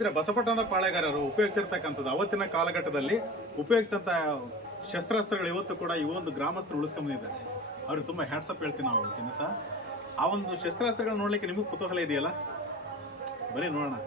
ಸ್ನೇಹಿತರೆ ಬಸಪಟ್ಟಣದ ಪಾಳೆಗಾರರು ಉಪಯೋಗಿಸಿರ್ತಕ್ಕಂಥದ್ದು ಅವತ್ತಿನ ಕಾಲಘಟ್ಟದಲ್ಲಿ ಉಪಯೋಗಿಸಿದಂಥ ಶಸ್ತ್ರಾಸ್ತ್ರಗಳು ಇವತ್ತು ಕೂಡ ಈ ಒಂದು ಗ್ರಾಮಸ್ಥರು ಉಳಿಸ್ಕೊಂಡಿದ್ದಾರೆ ಅವ್ರಿಗೆ ತುಂಬ ಹ್ಯಾಟ್ಸಪ್ ಹೇಳ್ತೀನಿ ನಾವು ಹೇಳ್ತೀನಿ ಸಹ ಆ ಒಂದು ಶಸ್ತ್ರಾಸ್ತ್ರಗಳನ್ನ ನೋಡ್ಲಿಕ್ಕೆ ನಿಮಗೂ ಕುತೂಹಲ ಇದೆಯಲ್ಲ? ಬರೀ ನೋಡೋಣ.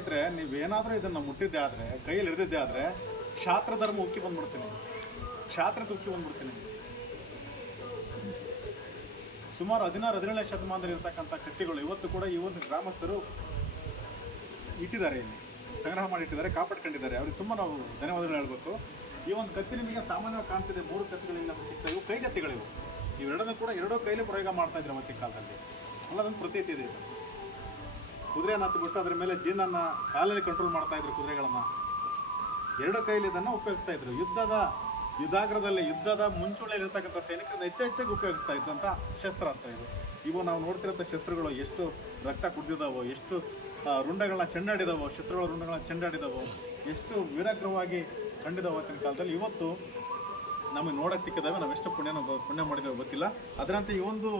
ಸ್ನೇಹಿತರೆ, ನೀವೇನಾದರೂ ಇದನ್ನು ಮುಟ್ಟಿದ್ದೆ ಆದರೆ, ಕೈಯಲ್ಲಿ ಹಿಡಿದಿದ್ದೆ ಆದರೆ, ಕ್ಷಾತ್ರ ಧರ್ಮ ಉಕ್ಕಿ ಬಂದ್ಬಿಡ್ತೀನಿ. ಕ್ಷಾತ್ರದ ಉಕ್ಕಿ ಬಂದ್ಬಿಡ್ತೀನಿ. ಸುಮಾರು ಹದಿನಾರು, ಹದಿನೇಳನೇ ಶತಮಾನದಲ್ಲಿ ಇರತಕ್ಕಂಥ ಕತ್ತಿಗಳು ಇವತ್ತು ಕೂಡ ಈ ಒಂದು ಗ್ರಾಮಸ್ಥರು ಇಟ್ಟಿದ್ದಾರೆ ಇಲ್ಲಿ. ಸಂಗ್ರಹ ಮಾಡಿ ಇಟ್ಟಿದ್ದಾರೆ, ಕಾಪಾಡ್ಕೊಂಡಿದ್ದಾರೆ. ಅವ್ರಿಗೆ ತುಂಬ ನಾವು ಧನ್ಯವಾದಗಳು ಹೇಳ್ಬೇಕು. ಈ ಒಂದು ಕತ್ತಿ ನಿಮಗೆ ಸಾಮಾನ್ಯವಾಗಿ ಕಾಣ್ತಿದೆ. ಮೂರು ಕತ್ತಿಗಳಿಂದ ಸಿಗ್ತಾ ಇವು. ಕೈ ಕತ್ತಿಗಳಿವು. ಇವೆರಡನ್ನೂ ಕೂಡ ಎರಡೂ ಕೈಲಿ ಪ್ರಯೋಗ ಮಾಡ್ತಾ ಇದ್ರೆ ಅವತ್ತಿನ ಕಾಲದಲ್ಲಿ. ಅಲ್ಲದೊಂದು ಪ್ರತೀತಿ ಇದೆ ಇದು. ಕುದುರೆಯನ್ನು ಹತ್ತಿಬಿಟ್ಟು ಅದ್ರ ಮೇಲೆ ಜೀನನ್ನ ಕಾಲಲ್ಲಿ ಕಂಟ್ರೋಲ್ ಮಾಡ್ತಾ ಇದ್ರು ಕುದುರೆಗಳನ್ನ? ಎರಡು ಕೈಲಿ ಇದನ್ನು ಉಪಯೋಗಿಸ್ತಾ ಇದ್ರು. ಯುದ್ಧದ ಯುದ್ಧಾಗ್ರದಲ್ಲಿ ಯುದ್ಧದ ಮುಂಚೂಣಿಯಲ್ಲಿರ್ತಕ್ಕಂಥ ಸೈನಿಕರನ್ನ ಹೆಚ್ಚು ಹೆಚ್ಚಾಗಿ ಉಪಯೋಗಿಸ್ತಾ ಇದ್ದಂಥ ಶಸ್ತ್ರಾಸ್ತ್ರ ಇದು. ಇವು ನಾವು ನೋಡ್ತಿರೋಂಥ ಶಸ್ತ್ರಗಳು ಎಷ್ಟು ರಕ್ತ ಕುಡಿದಿದ್ದಾವೋ ಎಷ್ಟು ರುಂಡಗಳನ್ನ ಚೆಂಡಾಡಿದವೋ, ಶತ್ರುಗಳ ರುಂಡಗಳನ್ನ ಚೆಂಡಾಡಿದವೋ, ಎಷ್ಟು ವೀರಾಗ್ರವಾಗಿ ಕಂಡಿದವೋ ಅವತ್ತಿನ ಕಾಲದಲ್ಲಿ ಇವತ್ತು ನಮಗೆ ನೋಡಕ್ಕೆ ಸಿಕ್ಕಿದಾವೆ. ನಾವು ಎಷ್ಟು ಪುಣ್ಯನ, ಪುಣ್ಯ ಮಾಡಿದ್ದೇವೆ ಗೊತ್ತಿಲ್ಲ. ಅದರಂತೆ ಈ ಒಂದು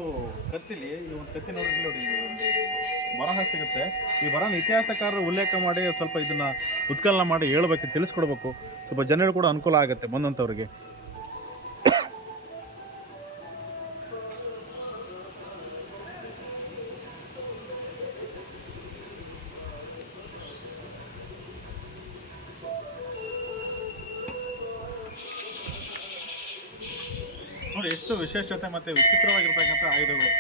ಕತ್ತಿಲಿ, ಈ ಒಂದು ಕತ್ತಿ ನೋಡಿ. ಬರಹ ಸಿಗುತ್ತೆ. ಈ ಬರಹನ ಇತಿಹಾಸಕಾರರು ಉಲ್ಲೇಖ ಮಾಡಿ ಸ್ವಲ್ಪ ಇದನ್ನ ಉತ್ಕಲನ ಮಾಡಿ ಹೇಳ್ಬೇಕು, ತಿಳಿಸ್ಕೊಡ್ಬೇಕು. ಸ್ವಲ್ಪ ಜನರು ಕೂಡ ಅನುಕೂಲ ಆಗುತ್ತೆ ಬಂದಂಥವ್ರಿಗೆ. ಎಷ್ಟು ವಿಶೇಷತೆ ಮತ್ತು ವಿಚಿತ್ರವಾಗಿರ್ತಕ್ಕಂಥ ಆಯುಧಗಳು.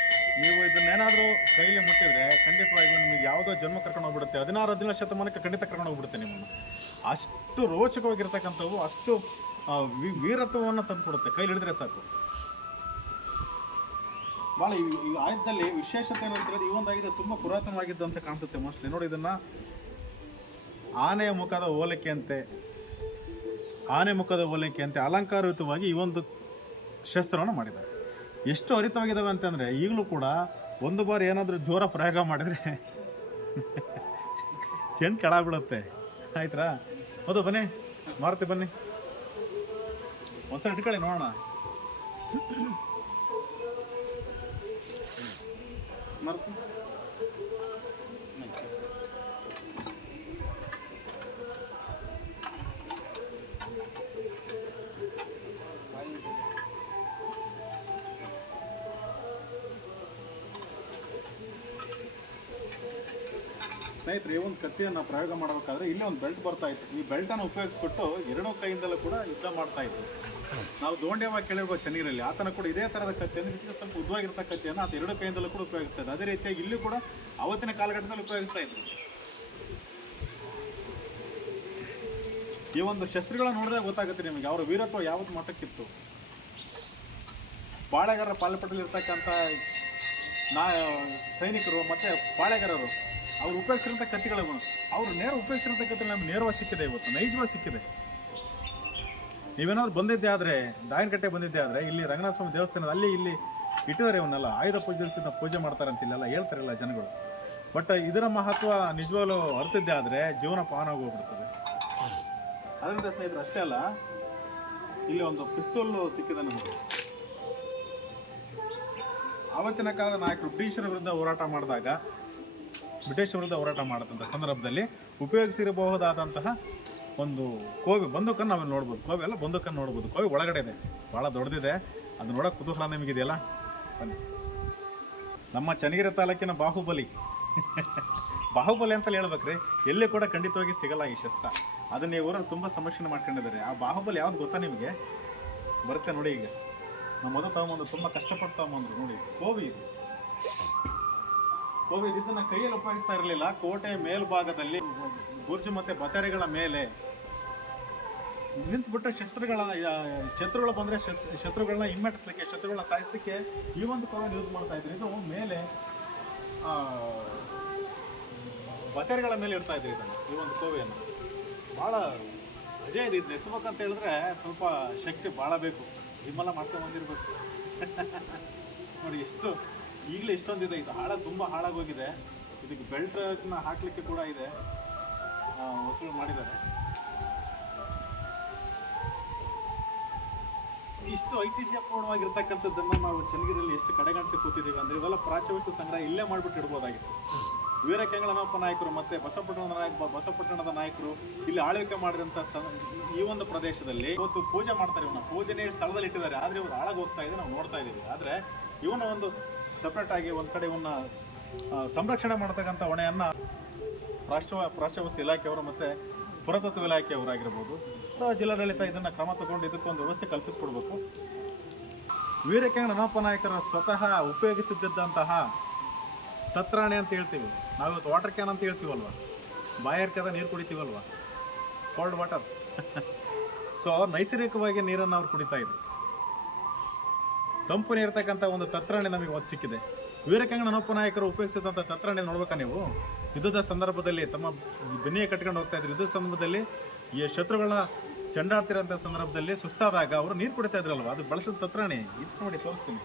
ನೀವು ಇದನ್ನೇನಾದರೂ ಕೈಲಿ ಮುಟ್ಟಿದ್ರೆ ಖಂಡಿತವಾಗಿಯೂ ನಿಮಗೆ ಯಾವುದೋ ಜನ್ಮ ಕರ್ಕೊಂಡು ಹೋಗ್ಬಿಡುತ್ತೆ. ಹದಿನಾರು, ಹದಿನೇಳು ಶತಮಾನಕ್ಕೆ ಖಂಡಿತ ಕರ್ಕೊಂಡು ಹೋಗ್ಬಿಡುತ್ತೆ ನಿಮ್ಮನ್ನು. ಅಷ್ಟು ರೋಚಕವಾಗಿರ್ತಕ್ಕಂಥವು, ಅಷ್ಟು ವೀರತ್ವವನ್ನು ತಂದುಕೊಡುತ್ತೆ. ಕೈಲಿ ಹಿಡಿದ್ರೆ ಸಾಕು. ಭಾಳ ಈ ಈ ಆಯುಧದಲ್ಲಿ ವಿಶೇಷತೆ ಏನು ಅಂತ ಈ ಒಂದು ಆಯುಧ ತುಂಬ ಪುರಾತನವಾಗಿದ್ದು ಅಂತ ಕಾಣಿಸುತ್ತೆ ಮೋಸ್ಟ್ಲಿ. ನೋಡಿ ಇದನ್ನು. ಆನೆಯ ಮುಖದ ಹೋಲಿಕೆ ಅಂತೆ. ಆನೆ ಮುಖದ ಓಲಿಕೆ ಅಂತೆ. ಅಲಂಕಾರಯುತವಾಗಿ ಈ ಒಂದು ಶಸ್ತ್ರವನ್ನು ಮಾಡಿದ್ದಾರೆ. ಎಷ್ಟು ಹರಿತವಾಗಿದ್ದಾವೆ ಅಂತಂದರೆ ಈಗಲೂ ಕೂಡ ಒಂದು ಬಾರಿ ಏನಾದರೂ ಜೋರ ಪ್ರಯೋಗ ಮಾಡಿದರೆ ಚೆಂಡು ಕೆಳಾಗ್ಬಿಡುತ್ತೆ. ಆಯ್ತಾ ಹೌದು, ಬನ್ನಿ. ಮಾರುತಿ, ಬನ್ನಿ. ಒಂದ್ಸಲ ಇಟ್ಕೊಳ್ಳಿ, ನೋಡೋಣ. ಮಾರುತಿ? ಸ್ನೇಹಿತರೆ, ಈ ಒಂದು ಕತ್ತಿಯನ್ನು ಪ್ರಯೋಗ ಮಾಡಬೇಕಾದ್ರೆ ಇಲ್ಲಿ ಒಂದು ಬೆಲ್ಟ್ ಬರ್ತಾ ಇತ್ತು. ಈ ಬೆಲ್ಟನ್ನು ಉಪಯೋಗಿಸ್ಬಿಟ್ಟು ಎರಡೂ ಕೈಯಿಂದಲೂ ಕೂಡ ಯುದ್ಧ ಮಾಡ್ತಾ ಇತ್ತು ನಾವು ದೋಂಡ್ಯವಾಗಿ ಕೇಳಿರುವ ಚೆನ್ನೀರಲ್ಲಿ ಆತನ ಕೂಡ ಇದೇ ಥರದ ಕತ್ತಿಯನ್ನು ಇದಕ್ಕೆ ಸ್ವಲ್ಪ ಉದ್ದವಾಗಿರ್ತಕ್ಕ ಕತ್ತಿಯನ್ನು ಆತ ಎರಡು ಕೈಯಿಂದಲೂ ಕೂಡ ಉಪಯೋಗಿಸ್ತಾ ಇದ್ದ. ಅದೇ ರೀತಿಯಾಗಿ ಇಲ್ಲಿ ಕೂಡ ಅವತ್ತಿನ ಕಾಲಘಟ್ಟದಲ್ಲಿ ಉಪಯೋಗಿಸ್ತಾ ಇದ್ರು. ಈ ಒಂದು ಶಸ್ತ್ರಗಳನ್ನ ನೋಡಿದಾಗ ಗೊತ್ತಾಗುತ್ತೆ ನಿಮಗೆ, ಅವರ ವೀರತ್ವ ಯಾವತ್ತು ಮಟ್ಟಕ್ಕಿತ್ತು. ಬಾಳೆಗಾರರ ಪಾಲ್ಪಟ್ಟಲ್ಲಿ ಇರ್ತಕ್ಕಂಥ ನಾ ಸೈನಿಕರು ಮತ್ತು ಬಾಳೆಗಾರರು. ಅವ್ರು ಉಪಯೋಗಿಸಿರೋಂಥ ಗುಣ. ಅವ್ರು ನೇರ ಉಪಯೋಗಿಸಿರೋಂಥ ಕತ್ತಿಗಳು ನಮ್ಗೆ ನೇರವಾಗಿ ಸಿಕ್ಕಿದೆ ಇವತ್ತು, ನೈಜವಾಗಿ ಸಿಕ್ಕಿದೆ. ನೀವೇನಾದ್ರು ಬಂದಿದ್ದೆ ಆದರೆ ದಾಯನಕಟ್ಟೆ ಬಂದಿದ್ದೆ ಆದರೆ, ಇಲ್ಲಿ ರಂಗನಾಥ ಸ್ವಾಮಿ ದೇವಸ್ಥಾನದ ಅಲ್ಲಿ ಇಲ್ಲಿ ಇಟ್ಟಿದ್ದಾರೆ ಇವನ್ನೆಲ್ಲ. ಆಯುಧ ಪೂಜಿಸಿದ ಪೂಜೆ ಮಾಡ್ತಾರೆ ಅಂತ ಇಲ್ಲೆಲ್ಲ ಹೇಳ್ತಾರಲ್ಲ ಜನಗಳು. ಬಟ್ ಇದರ ಮಹತ್ವ ನಿಜವಾಗ್ಲೂ ಅರ್ತಿದ್ದೆ ಆದರೆ ಜೀವನ ಪಾವನ ಹೋಗ್ಬಿಡ್ತದೆ ಅದರಿಂದ ಸ್ನೇಹಿತರು, ಅಷ್ಟೇ ಅಲ್ಲ, ಇಲ್ಲಿ ಒಂದು ಪಿಸ್ತೂಲ್ ಸಿಕ್ಕಿದೆ ನಮಗೆ. ಆವತ್ತಿನ ಕಾಲದ ನಾಯಕರು, ಬ್ರಿಟಿಷರ ವಿರುದ್ಧ ಹೋರಾಟ ಮಾಡಿದಾಗ ಬ್ರಿಟಿಷ್ ವಿರುದ್ಧ ಹೋರಾಟ ಮಾಡಿದಂಥ ಸಂದರ್ಭದಲ್ಲಿ ಉಪಯೋಗಿಸಿರಬಹುದಾದಂತಹ ಒಂದು ಕೋವಿ ಬಂದೂಕನ್ನು ನಾವು ನೋಡ್ಬೋದು. ಕೋವಿ ಎಲ್ಲ ಬಂದೂಕನ್ನು ನೋಡ್ಬೋದು. ಕೋವಿ ಒಳಗಡೆ ಇದೆ. ಭಾಳ ದೊಡ್ಡದಿದೆ. ಅದು ನೋಡೋಕೆ ಕುತೂಹಲ ನಿಮಗಿದೆಯಲ್ಲ? ಬನ್ನಿ. ನಮ್ಮ ಚನ್ನಗಿರಿ ತಾಲೂಕಿನ ಬಾಹುಬಲಿ. ಬಾಹುಬಲಿ ಅಂತಲೇ ಹೇಳ್ಬೇಕ್ರಿ. ಎಲ್ಲಿ ಕೂಡ ಖಂಡಿತವಾಗಿ ಸಿಗಲ್ಲ ಈ ಶಸ್ತ್ರ. ಅದನ್ನ ಈ ಊರಲ್ಲಿ ತುಂಬ ಸಮಸ್ಯೆ ಮಾಡ್ಕೊಂಡಿದ್ದಾರೆ. ಆ ಬಾಹುಬಲಿ ಯಾವ್ದು ಗೊತ್ತಾ ನಿಮಗೆ? ಬರುತ್ತೆ ನೋಡಿ ಈಗ. ನಮ್ಮ ಮೊದಲು ತಗೊಂಬಂದು ತುಂಬ ಕಷ್ಟಪಟ್ಟು ತಗೊಂಬಂದ್ರು ನೋಡಿ. ಕೋವಿ ಇದು. ಕೋವಿ ಇದನ್ನ ಕೈಯಲ್ಲಿ ಉಪಯೋಗಿಸ್ತಾ ಇರಲಿಲ್ಲ. ಕೋಟೆ ಮೇಲ್ಭಾಗದಲ್ಲಿ ಬುರ್ಜು ಮತ್ತೆ ಬತರೆಗಳ ಮೇಲೆ ನಿಂತ್ಬಿಟ್ಟು ಶಸ್ತ್ರಗಳ, ಯಾ- ಶತ್ರುಗಳು ಬಂದ್ರೆ ಶತ್- ಶತ್ರುಗಳನ್ನ ಹಿಮ್ಮೆಟ್ಟಿಸ್ಲಿಕ್ಕೆ ಶತ್ರುಗಳನ್ನ ಸಾಯಿಸ್ಲಿಕ್ಕೆ ಈ ಒಂದು ಕೋವನ್ನು ಯೂಸ್ ಮಾಡ್ತಾ ಇದ್ರು. ಇದು ಮೇಲೆ ಬತರೆಗಳ ಮೇಲೆ ಇಡ್ತಾ ಇದ್ರು ಇದನ್ನು, ಈ ಒಂದು ಕೋವೆಯನ್ನು. ಭಾಳ ಅಜಯ್ ಇದು. ಇದನ್ನ ಎತ್ತಬೇಕಂತ ಹೇಳಿದ್ರೆ ಸ್ವಲ್ಪ ಶಕ್ತಿ ಭಾಳ ಬೇಕು. ಜಿಮ್ಮೆಲ್ಲ ಮಾಡ್ಕೊಂಡು ಬಂದಿರಬೇಕು. ನೋಡಿ, ಎಷ್ಟು ಈಗಲೇ ಇಷ್ಟೊಂದಿದೆ ಇದು. ಹಾಳ ತುಂಬ ಹಾಳಾಗೋಗಿದೆ ಇದಕ್ಕೆ ಬೆಲ್ಟ್ನ ಹಾಕಲಿಕ್ಕೆ ಕೂಡ ಇದೆ. ವಸೂಲು ಮಾಡಿದ್ದಾರೆ. ಇಷ್ಟು ಐತಿಹ್ಯಪೂರ್ಣವಾಗಿರ್ತಕ್ಕಂಥದ್ದನ್ನು ನಾವು ಚನ್ನಗಿರಿಯಲ್ಲಿ ಎಷ್ಟು ಕಡೆಗಾಣಿಸಿ ಕೂತಿದ್ದೀವಿ ಅಂದರೆ ಇವೆಲ್ಲ ಪ್ರಾಚ್ಯವಸ್ತು ಸಂಗ್ರಹ ಇಲ್ಲೇ ಮಾಡಿಬಿಟ್ಟು ಇಡ್ಬೋದಾಗಿತ್ತು. ವೀರಕೆಂಗಳನಪ್ಪ ನಾಯಕರು ಮತ್ತು ಬಸವಪಟ್ಟಣದ ನಾಯಕ ಬಸವಪಟ್ಟಣದ ನಾಯಕರು ಇಲ್ಲಿ ಆಳ್ವಿಕೆ ಮಾಡಿದಂಥ ಸ, ಈ ಒಂದು ಪ್ರದೇಶದಲ್ಲಿ ಇವತ್ತು ಪೂಜೆ ಮಾಡ್ತಾರೆ ಇವನ್ನ ಪೂಜೆನೇ ಸ್ಥಳದಲ್ಲಿ ಇಟ್ಟಿದ್ದಾರೆ ಆದರೆ ಇವರು ಹಾಳಾಗಿ ಹೋಗ್ತಾ ಇದೆ ನಾವು ನೋಡ್ತಾ ಇದ್ದೀವಿ. ಆದರೆ ಇವನ ಒಂದು ಸಪ್ರೇಟ್ ಆಗಿ ಒಂದು ಕಡೆ ಇವನ್ನ ಸಂರಕ್ಷಣೆ ಮಾಡತಕ್ಕಂಥ ಹೊಣೆಯನ್ನ ರಾಷ್ಟ್ರ ರಾಷ್ಟ್ರವಸ್ತು ಇಲಾಖೆಯವರು ಮತ್ತು ಪುರಾತತ್ವ ಇಲಾಖೆಯವರಾಗಿರ್ಬೋದು. ಜಿಲ್ಲಾಡಳಿತ ಇದನ್ನು ಕ್ರಮ ತಗೊಂಡು ಇದಕ್ಕೊಂದು ವ್ಯವಸ್ಥೆ ಕಲ್ಪಿಸಿಕೊಡ್ಬೇಕು. ವೀರಕೆಂಗಣ ನನ್ನಪ್ಪ ನಾಯಕರ ಸ್ವತಃ ಉಪಯೋಗಿಸಿದ್ದಂತಹ ತತ್ರಾಣಿ ಅಂತ ಹೇಳ್ತೀವಿ. ನಾವಿವತ್ತು ವಾಟರ್ ಕ್ಯಾನ್ ಅಂತ ಹೇಳ್ತೀವಲ್ವ? ಬಾಯಾರಿಕೆದ ನೀರು ಕುಡಿತೀವಲ್ವ? ಕೋಲ್ಡ್ ವಾಟರ್ ಸೊ ನೈಸರ್ಗಿಕವಾಗಿ ನೀರನ್ನು ಅವ್ರು ಕುಡಿತಾ ಇದ್ರು. ತಂಪು ನೀರ್ತಕ್ಕಂಥ ಒಂದು ತತ್ರಾಣಿ ನಮಗೆ ಒತ್ತು ಸಿಕ್ಕಿದೆ. ವೀರಕಂಗನ ನಾಯಕರು ಉಪಯೋಗಿಸಿದಂಥ ತತ್ರಣೆ ನೋಡ್ಬೇಕಾ ನೀವು? ಯುದ್ಧದ ಸಂದರ್ಭದಲ್ಲಿ ತಮ್ಮ ಬೆನ್ನಿಗೆ ಕಟ್ಕೊಂಡು ಹೋಗ್ತಾ ಇದ್ರು. ಯುದ್ಧದ ಸಂದರ್ಭದಲ್ಲಿ ಈ ಶತ್ರುಗಳ ಚಂಡಾಡ್ತಿರೋಂಥ ಸಂದರ್ಭದಲ್ಲಿ ಸುಸ್ತಾದಾಗ ಅವರು ನೀರು ಕುಡಿತಾ ಇದ್ರಲ್ವ? ಅದು ಬಳಸಿದ ತತ್ರಣೆ. ಇದು ನೋಡಿ, ತೋರಿಸ್ತೀನಿ.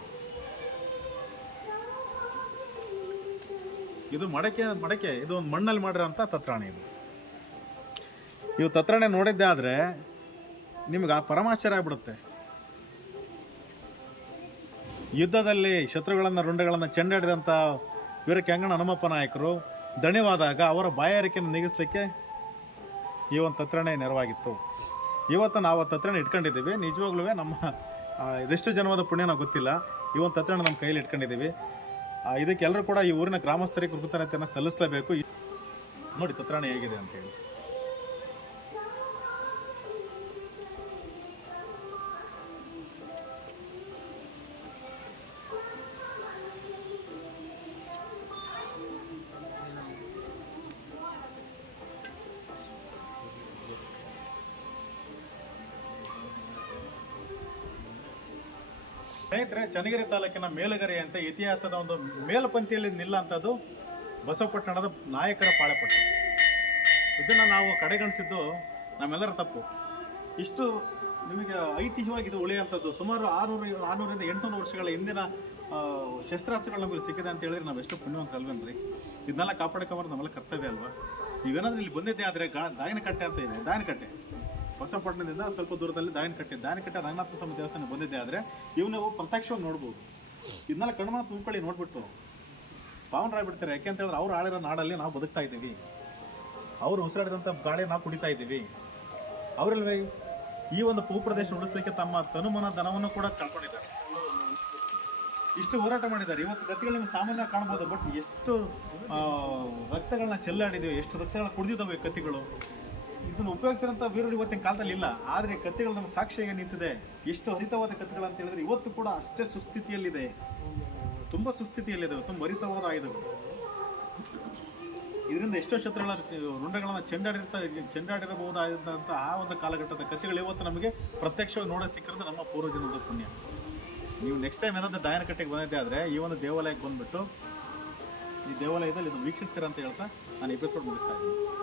ಇದು ಮಡಕೆ ಮಡಕೆ. ಇದು ಒಂದು ಮಣ್ಣಲ್ಲಿ ಮಾಡಿರೋಂಥ ತತ್ರಾಣೆ ಇದು. ಇವು ತತ್ರಾಣೆ ನೋಡಿದ್ದೆ ಆದರೆ ನಿಮ್ಗೆ ಆ ಪರಮಾಶ್ಚರ್ಯ ಆಗ್ಬಿಡುತ್ತೆ. ಯುದ್ಧದಲ್ಲಿ ಶತ್ರುಗಳನ್ನು, ರುಂಡಗಳನ್ನು ಚೆಂಡಾಡಿದಂಥ ವೀರ ಕೆಂಗಣ ಹನುಮಪ್ಪ ನಾಯಕರು ದಣಿವಾದಾಗ ಅವರ ಬಾಯಾರಿಕೆಯನ್ನು ನೀಗಿಸಲಿಕ್ಕೆ ಈ ಒಂದು ತತ್ರಣೆ ನೆರವಾಗಿತ್ತು. ಇವತ್ತು ನಾವು ಆ ತತ್ರಣೆ ಇಟ್ಕೊಂಡಿದ್ದೀವಿ. ನಿಜವಾಗ್ಲೂ ನಮ್ಮ ಇದೆಷ್ಟು ಜನ್ಮದ ಪುಣ್ಯ ನಾವು ಗೊತ್ತಿಲ್ಲ. ಈ ಒಂದು ತತ್ರಣ ನಮ್ಮ ಕೈಯಲ್ಲಿ ಇಟ್ಕೊಂಡಿದ್ದೀವಿ. ಇದಕ್ಕೆಲ್ಲರೂ ಕೂಡ ಈ ಊರಿನ ಗ್ರಾಮಸ್ಥರಿಗೆ ಕೃತಜ್ಞತೆಯನ್ನು ಸಲ್ಲಿಸಲೇಬೇಕು. ನೋಡಿ ತತ್ರಾಣೆ ಹೇಗಿದೆ ಅಂತೇಳಿ ಸ್ನೇಹಿತರೆ, ಚನ್ನಗಿರಿ ತಾಲೂಕಿನ ಮೇಲುಗರೆ ಅಂತ ಇತಿಹಾಸದ ಒಂದು ಮೇಲ್ಪಂಕ್ತಿಯಲ್ಲಿ ನಿಲ್ಲಂಥದ್ದು ಬಸವಪಟ್ಟಣದ ನಾಯಕರ ಪಾಳೆಪಟ್ಟು. ಇದನ್ನು ನಾವು ಕಡೆಗಣಿಸಿದ್ದು ನಮ್ಮೆಲ್ಲರ ತಪ್ಪು. ಇಷ್ಟು ನಿಮಗೆ ಐತಿಹ್ಯವಾಗಿ ಇದು ಉಳಿಯುವಂಥದ್ದು ಸುಮಾರು ಆರುನೂರು, ಆರುನೂರಿಂದ ಎಂಟುನೂರು ವರ್ಷಗಳ ಹಿಂದಿನ ಶಸ್ತ್ರಾಸ್ತ್ರಗಳು ನಮಗೆ ಸಿಕ್ಕಿದೆ ಅಂತ ಹೇಳಿದ್ರೆ ನಾವು ಎಷ್ಟು ಪುಣ್ಯವಂತ ಅಲ್ವೇನ್ರಿ? ಇದನ್ನೆಲ್ಲ ಕಾಪಾಡ್ಕೊಂಬರೋದು ನಮ್ಮೆಲ್ಲ ಕರ್ತವ್ಯ ಅಲ್ವಾ? ನೀವೇನಾದ್ರೂ ಇಲ್ಲಿ ಬಂದಿದ್ದೆ, ಆದರೆ ಗಾ, ದಾಯನಕಟ್ಟೆ ಅಂತ ಇದೆ. ದಾಯನಕಟ್ಟೆ. ಬಸವಪಟ್ಟಣದಿಂದ ಸ್ವಲ್ಪ ದೂರದಲ್ಲಿ ದಾಯನಕಟ್ಟೆ ದಾಯನಕಟ್ಟೆ ರಂಗನಾಥ ಸ್ವಾಮಿ ದೇವಸ್ಥಾನ ಬಂದಿದ್ದೆ ಆದರೆ ಇವು ನೀವು ಪ್ರತ್ಯಕ್ಷವಾಗಿ ನೋಡ್ಬೋದು. ಇದನ್ನೆಲ್ಲ ಕಣ್ಮನ ತುಂಬ್ಕೊಳ್ಳಿ ನೋಡ್ಬಿಟ್ಟು. ಪಾವನರಾಗ್ಬಿಡ್ತಾರೆ ಯಾಕೆ ಅಂತ ಹೇಳಿದ್ರೆ ಅವ್ರು ಆಳಿರೋ ನಾಡಲ್ಲಿ ನಾವು ಬದುಕ್ತಾ ಇದ್ದೀವಿ. ಅವರು ಉಸಿರಾಡಿದಂಥ ಗಾಳಿ ನಾವು ಕುಡಿತಾ ಇದ್ದೀವಿ. ಅವರಲ್ವೇ? ಈ ಒಂದು ಭೂಪ್ರದೇಶ ಉಳಿಸ್ಲಿಕ್ಕೆ ತಮ್ಮ ತನುಮನ ಧನವನ್ನು ಕೂಡ ಕಳ್ಕೊಂಡಿದ್ದಾರೆ. ಇಷ್ಟು ಹೋರಾಟ ಮಾಡಿದ್ದಾರೆ. ಇವತ್ತು ಗತಿಗಳು ನಿಮ್ಗೆ ಸಾಮಾನ್ಯ ಕಾಣ್ಬೋದು, ಬಟ್ ಎಷ್ಟು ರಕ್ತಗಳನ್ನ ಚೆಲ್ಲಾಡಿದೀವಿ, ಎಷ್ಟು ರಕ್ತಗಳನ್ನ ಕುಡಿದಿದ್ದಾವೆ ಕತ್ತಿಗಳು ಇದನ್ನು ಉಪಯೋಗಿಸಿದಂಥ ವೀರರು ಇವತ್ತಿನ ಕಾಲದಲ್ಲಿ ಇಲ್ಲ. ಆದರೆ ಕಥೆಗಳು ನಮ್ಮ ಸಾಕ್ಷಿಯಾಗಿ ನಿಂತಿದೆ. ಎಷ್ಟು ಹರಿತವಾದ ಕತ್ತೆಗಳು ಅಂತ ಹೇಳಿದ್ರೆ ಇವತ್ತು ಕೂಡ ಅಷ್ಟೇ ಸುಸ್ಥಿತಿಯಲ್ಲಿದೆ. ತುಂಬ ಸುಸ್ಥಿತಿಯಲ್ಲಿದೆ, ತುಂಬ ಹರಿತವಾದ ಆಯುಧಗಳು ಇದರಿಂದ ಎಷ್ಟೋ ಶತ್ರುಗಳ ರುಂಡಗಳನ್ನು ಚೆಂಡಾಡಿರ್ತ ಚೆಂಡಾಡಿರಬಹುದಾದಂಥ ಆ ಒಂದು ಕಾಲಘಟ್ಟದ ಕಥೆಗಳು ಇವತ್ತು ನಮಗೆ ಪ್ರತ್ಯಕ್ಷವಾಗಿ ನೋಡೋ ಸಿಕ್ಕಿರೋದು ನಮ್ಮ ಪೂರ್ವಜನದ ಪುಣ್ಯ. ನೀವು ನೆಕ್ಸ್ಟ್ ಟೈಮ್ ಏನಾದರೂ ದಾಯನಕಟ್ಟೆಗೆ ಬಂದಿದ್ದೆ ಆದರೆ ಈ ಒಂದು ದೇವಾಲಯಕ್ಕೆ ಬಂದುಬಿಟ್ಟು ಈ ದೇವಾಲಯದಲ್ಲಿ ಇದನ್ನು ವೀಕ್ಷಿಸ್ತೀರ ಅಂತ ಹೇಳ್ತಾ ನಾನು ಎಪಿಸೋಡ್ ಮುಗಿಸ್ತಾ ಇದ್ದೀನಿ.